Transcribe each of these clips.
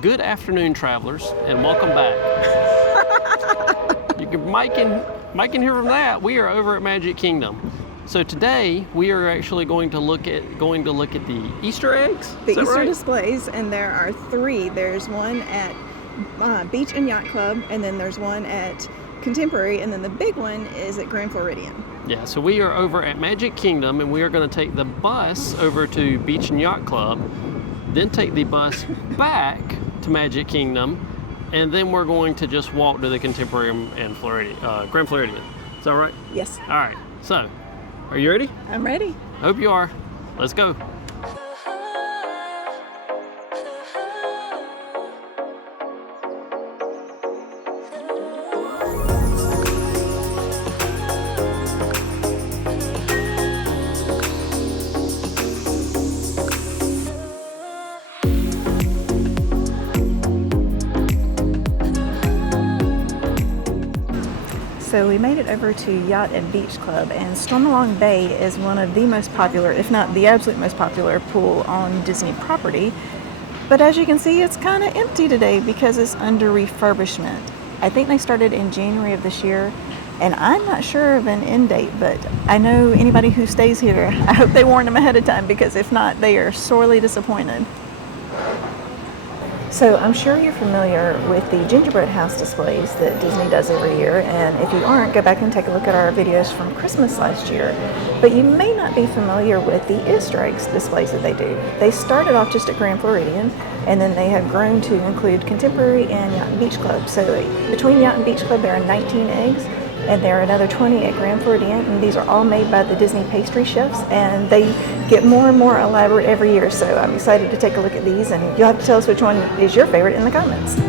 Good afternoon, travelers, and welcome back. Mike can hear from that. We are over at Magic Kingdom. So today we are actually going to look at the Easter eggs. The Easter displays, and there are 3. There's one at Beach and Yacht Club, and then there's one at Contemporary, and then the big one is at Grand Floridian. Yeah, so we are over at Magic Kingdom, and we are going to take the bus over to Beach and Yacht Club, then take the bus back to Magic Kingdom, and then we're going to just walk to the Contemporary and Grand Floridian. Is that right? Yes. All right. So, are you ready? I'm ready. Hope you are. Let's go. So we made it over to Yacht and Beach Club, and Stormalong Bay is one of the most popular, if not the absolute most popular pool on Disney property. But as you can see, it's kind of empty today because it's under refurbishment. I think they started in January of this year, and I'm not sure of an end date, but I know anybody who stays here, I hope they warned them ahead of time, because if not, they are sorely disappointed. So I'm sure you're familiar with the gingerbread house displays that Disney does every year, and if you aren't, go back and take a look at our videos from Christmas last year. But you may not be familiar with the Easter eggs displays that they do. They started off just at Grand Floridian, and then they have grown to include Contemporary and Yacht and Beach Club. So between Yacht and Beach Club there are 19 eggs, and there are another 20 at Grand Floridian, and these are all made by the Disney pastry chefs, and they get more and more elaborate every year. So I'm excited to take a look at these, and you'll have to tell us which one is your favorite in the comments.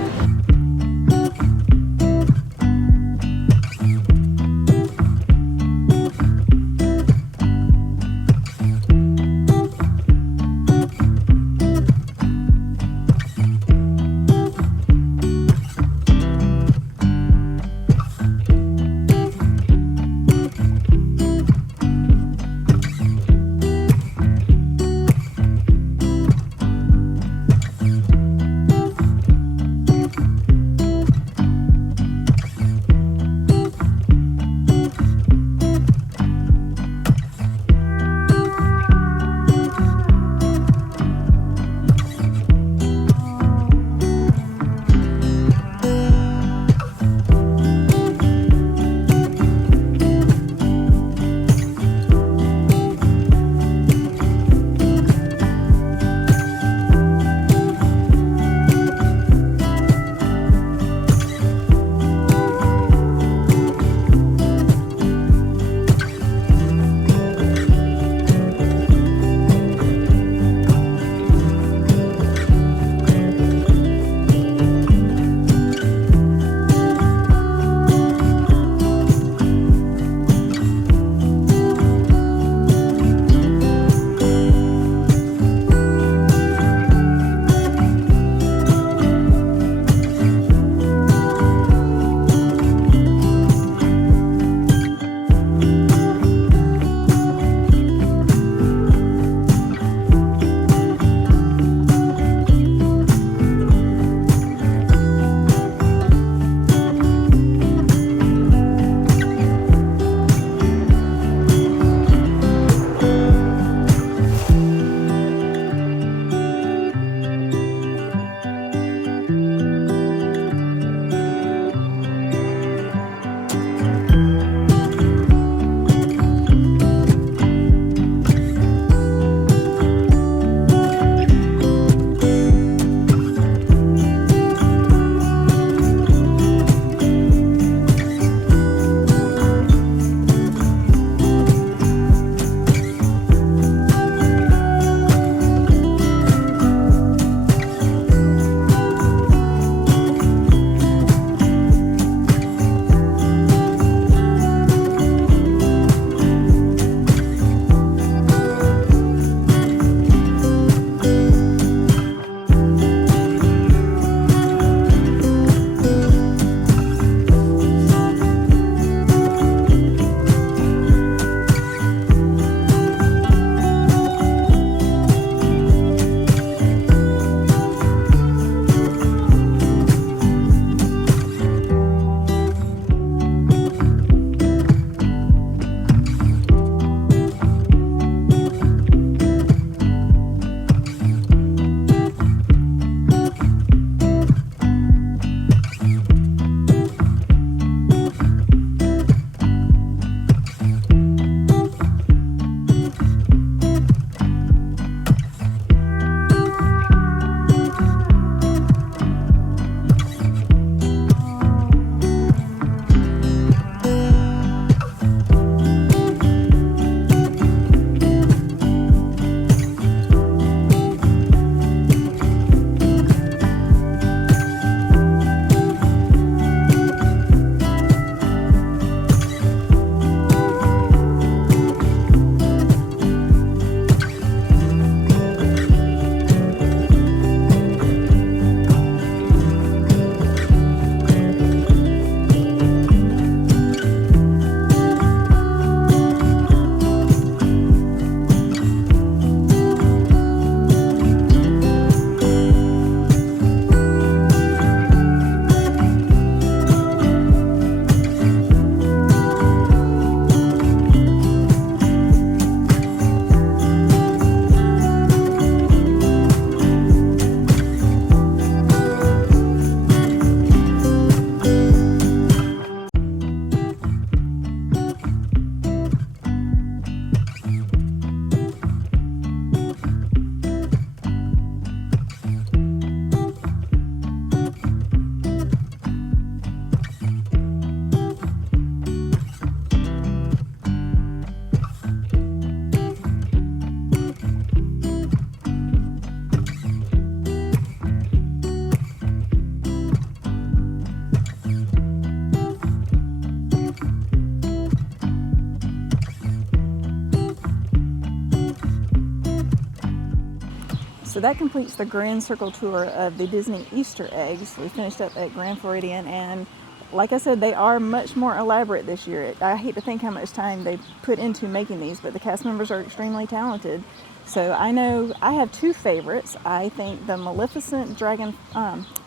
that completes the grand circle tour of the Disney Easter eggs. We finished up at Grand Floridian, and like I said, they are much more elaborate this year. I hate to think how much time they put into making these, but the cast members are extremely talented. So I know I have two favorites. I think the Maleficent Dragon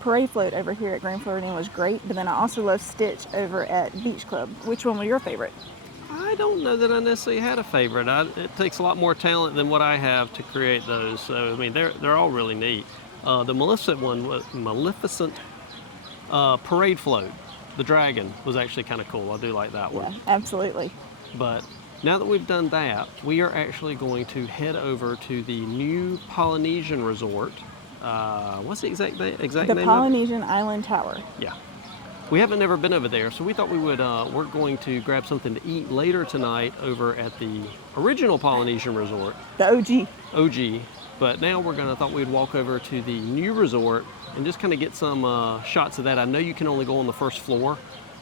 Parade Float over here at Grand Floridian was great, but then I also love Stitch over at Beach Club. Which one was your favorite? I don't know that I necessarily had a favorite. It takes a lot more talent than what I have to create those. So I mean, they're all really neat. The Maleficent Parade Float, the dragon, was actually kind of cool. I do like that one. Yeah, absolutely. But now that we've done that, we are actually going to head over to the new Polynesian Resort. What's the exact name? The Polynesian Island Tower. Yeah. We haven't never been over there, so we thought we're going to grab something to eat later tonight over at the original Polynesian Resort. The OG. But now thought we'd walk over to the new resort and just kind of get some shots of that. I know you can only go on the first floor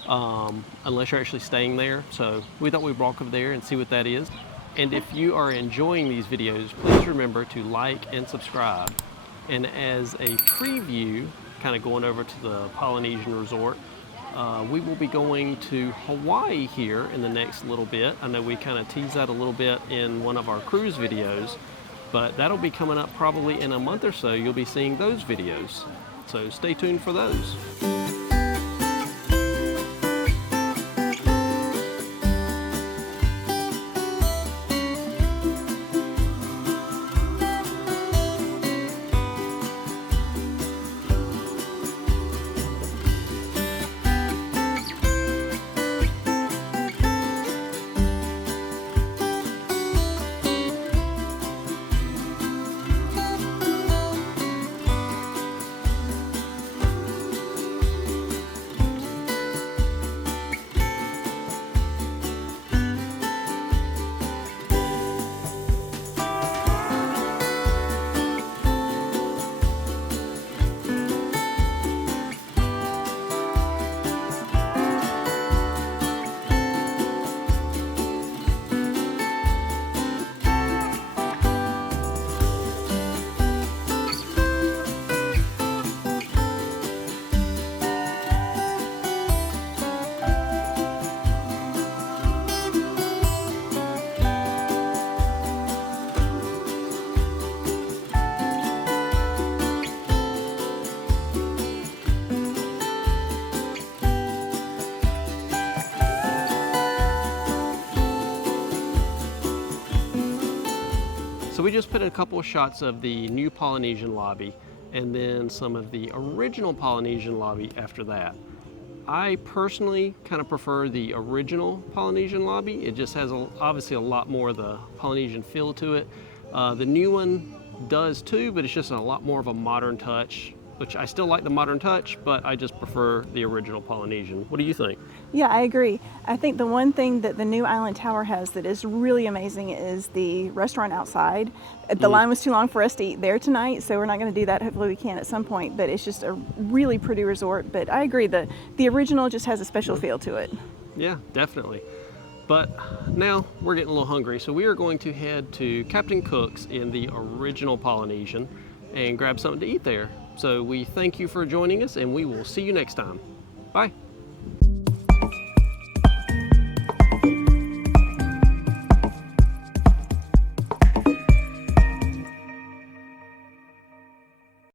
unless you're actually staying there. So we thought we'd walk over there and see what that is. And if you are enjoying these videos, please remember to like and subscribe. And as a preview, kind of going over to the Polynesian Resort, we will be going to Hawaii here in the next little bit. I know we kind of teased that a little bit in one of our cruise videos, but that'll be coming up probably in a month or so. You'll be seeing those videos. So stay tuned for those. So we just put a couple of shots of the new Polynesian lobby and then some of the original Polynesian lobby after that. I personally kind of prefer the original Polynesian lobby. It just has obviously a lot more of the Polynesian feel to it. The new one does too, but it's just a lot more of a modern touch, which I still like the modern touch, but I just prefer the original Polynesian. What do you think? Yeah, I agree. I think the one thing that the new Island Tower has that is really amazing is the restaurant outside. The line was too long for us to eat there tonight, so we're not going to do that. Hopefully we can at some point, but it's just a really pretty resort. But I agree, the original just has a special feel to it. Yeah, definitely. But now we're getting a little hungry, so we are going to head to Captain Cook's in the original Polynesian and grab something to eat there. So we thank you for joining us, and we will see you next time. Bye.